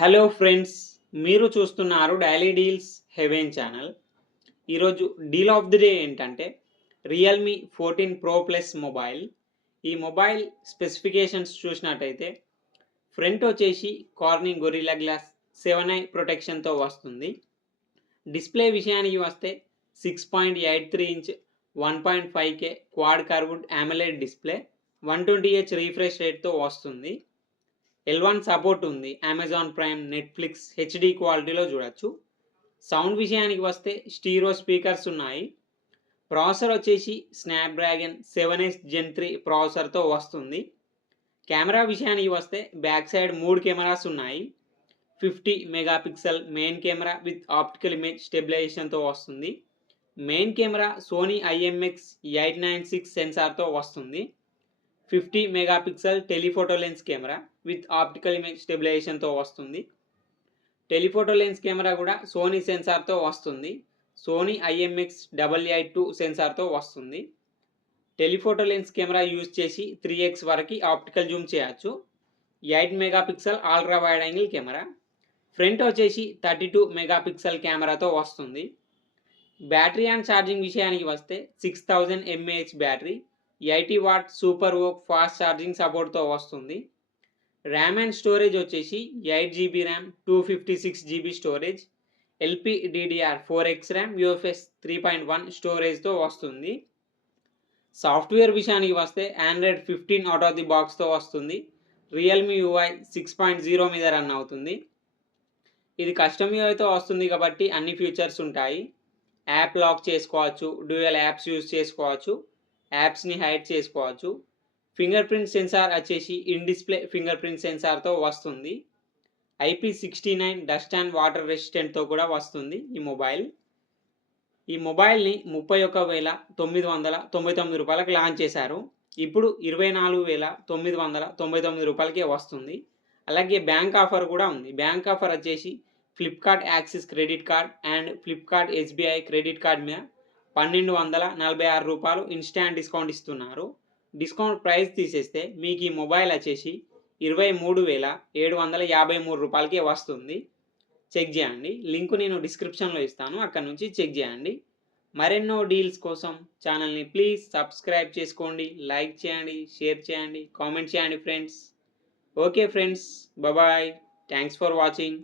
Hello friends, మీరు చూస్తున్నారు daily deals heaven channel. ఈరోజు డీల్ ఆఫ్ ది డే ఏంటంటే రియల్మీ 14 ప్రో ప్లస్ మొబైల్. ఈ మొబైల్ స్పెసిఫికేషన్స్ చూసినట్టయితే ఫ్రంట్ వచ్చేసి కార్నింగ్ గొరిల్లా గ్లాస్ 7i ప్రొటెక్షన్తో వస్తుంది. డిస్ప్లే విషయానికి వస్తే 6.83 inch 1.5K quad curved AMOLED display 120Hz refresh రేట్తో వస్తుంది. L1 సపోర్ట్ ఉంది. అమెజాన్ ప్రైమ్, నెట్ఫ్లిక్స్ హెచ్డి క్వాలిటీలో చూడొచ్చు. సౌండ్ విషయానికి వస్తే స్టీరో స్పీకర్స్ ఉన్నాయి. ప్రాసెసర్ వచ్చేసి స్నాప్డ్రాగన్ 7S Gen 3 ప్రాసెసర్తో వస్తుంది. కెమెరా విషయానికి వస్తే బ్యాక్ సైడ్ 3 కెమెరాస్ ఉన్నాయి. 50 megapixel main camera with optical image స్టెబిలైజేషన్తో వస్తుంది. మెయిన్ కెమెరా సోనీ IMX896 సెన్సార్తో వస్తుంది. 50 megapixel telephoto lens camera with optical image స్టెబిలైజేషన్తో వస్తుంది. టెలిఫోటో లెన్స్ కెమెరా కూడా సోనీ సెన్సార్తో వస్తుంది. సోనీ IMX882 సెన్సార్తో వస్తుంది. టెలిఫోటో లెన్స్ కెమెరా యూజ్ చేసి 3x వరకు ఆప్టికల్ జూమ్ చేయొచ్చు. 8 megapixel ultra wide angle camera. Front వచ్చేసి 32 మెగాపిక్సెల్ కెమెరాతో వస్తుంది. బ్యాటరీ అండ్ ఛార్జింగ్ విషయానికి వస్తే 6000 mAh battery, 80 watt super VOOC fast charging సపోర్ట్తో వస్తుంది. ర్యామ్ అండ్ స్టోరేజ్ వచ్చేసి 8GB RAM, 256GB storage, LPDDR4X RAM, UFS 3.1 స్టోరేజ్తో వస్తుంది. సాఫ్ట్వేర్ విషయానికి వస్తే ఆండ్రాయిడ్ 15 అవుట్ ఆఫ్ ది బాక్స్తో వస్తుంది. రియల్మీ UI 6.0 మీద రన్ అవుతుంది. ఇది కస్టమ్ యూఐతో వస్తుంది కాబట్టి అన్ని ఫీచర్స్ ఉంటాయి. యాప్ లాక్ చేసుకోవచ్చు, డ్యూయల్ యాప్స్ యూజ్ చేసుకోవచ్చు, యాప్స్ని హైడ్ చేసుకోవచ్చు. ఫింగర్ ప్రింట్ సెన్సార్ వచ్చేసి ఇన్ డిస్ప్లే ఫింగర్ ప్రింట్ సెన్సార్తో వస్తుంది. IP69 డస్ట్ అండ్ వాటర్ రెసిస్టెంట్తో కూడా వస్తుంది ఈ మొబైల్. ఈ మొబైల్ని 31,999 రూపాయలకు లాంచ్ చేశారు. ఇప్పుడు 24,999 రూపాయలకే వస్తుంది. అలాగే బ్యాంక్ ఆఫర్ కూడా ఉంది. బ్యాంక్ ఆఫర్ వచ్చేసి Flipkart axis credit card and Flipkart SBI credit card మీద 1,246 రూపాయలు ఇన్స్టాంట్ డిస్కౌంట్ ఇస్తున్నారు. డిస్కౌంట్ ప్రైస్ తీసేస్తే మీకు ఈ మొబైల్ వచ్చేసి 23,753 రూపాయలకే వస్తుంది. చెక్ చేయండి. లింక్ నేను డిస్క్రిప్షన్లో ఇస్తాను, అక్కడ నుంచి చెక్ చేయండి. మరెన్నో డీల్స్ కోసం ఛానల్ని ప్లీజ్ సబ్స్క్రైబ్ చేసుకోండి, లైక్ చేయండి, షేర్ చేయండి, కామెంట్ చేయండి friends. Okay friends, bye. Thanks for watching.